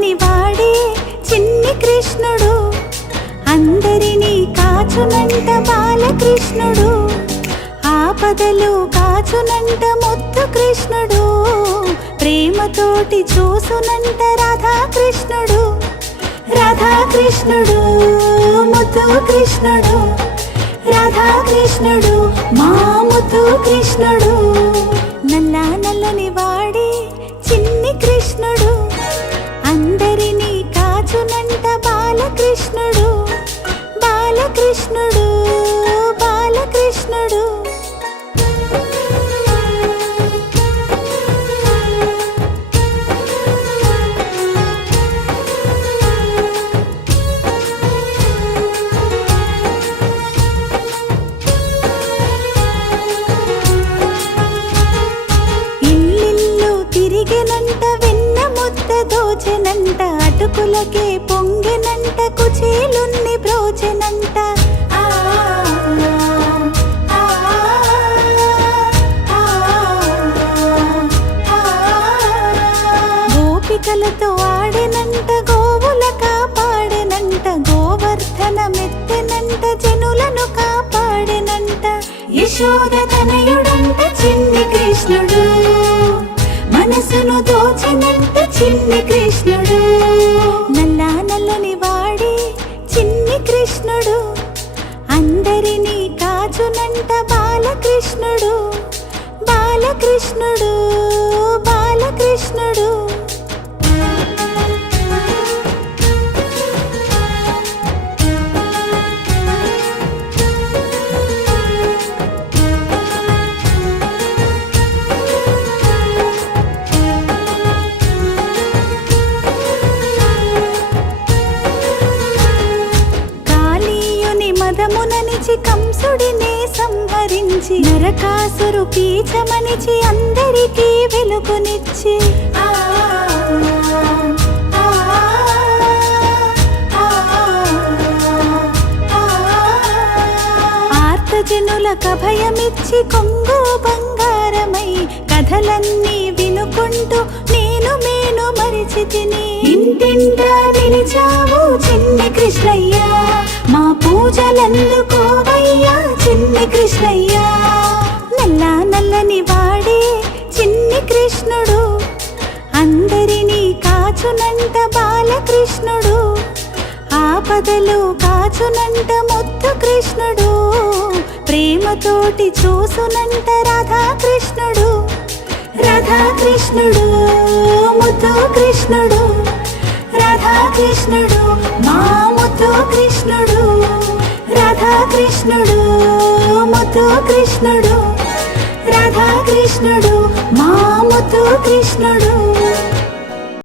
నల్లని వాడే చిన్ని కృష్ణుడు, అందరినీ కాచునంట బాలకృష్ణుడు, ఆపదలు కాచునంట ముద్దు కృష్ణుడు, ప్రేమతోటి చూసునంట రాధాకృష్ణుడు. రాధాకృష్ణుడు ముద్దు కృష్ణుడు, రాధాకృష్ణుడు మా ముద్దు కృష్ణుడు. నల్లని వాడే చిన్ని కృష్ణుడు, అందరినీ కాచునంట బాలకృష్ణుడు, బాలకృష్ణుడు బాలకృష్ణుడు. దోచెనంట అటుకులకే పొంగెనంట, కుచేలున్ని బ్రోచెనంట. గోపికలతో ఆడెనంట, గోవుల కాపాడెనంట, గోవర్ధన మెత్తెనంట, జనులను కాపాడెనంట. యశోద తనయుడంట చిన్ని కృష్ణుడు, మనసును దోచెనంట చిన్ని కృష్ణుడు. నల్లని వాడే చిన్ని కృష్ణుడు, అందరినీ కాచునంట బాలకృష్ణుడు, బాలకృష్ణుడు బాలకృష్ణుడు. మదముననిచి కంసుడినే సంహరించి, నరకాసురు పీచమనిచి అందరికీ వెలుగునిచ్చి, ఆర్తజనులకు అభయమిచ్చి కొంగు బంగారమై, కథలన్నీ వినుకుంటూ నేను మేను మరిచి తిని, ఇంటింటా నిలిచావు చిన్ని కృష్ణయ్య, మా పూజలందుకోవయ్యా చిన్ని కృష్ణయ్య. నల్లని వాడే చిన్ని కృష్ణుడు, అందరినీ కాచునంట బాలకృష్ణుడు, ఆపదలు కాచునంట ముద్దు కృష్ణుడు, ప్రేమతోటి చూసునంట రాధాకృష్ణుడు. రాధాకృష్ణుడు ముద్దు కృష్ణుడు, రాధాకృష్ణుడు మా ముద్దు కృష్ణుడు, రాధాకృష్ణుడు ముద్దు కృష్ణుడు, రాధాకృష్ణుడు మా ముద్దు కృష్ణుడు.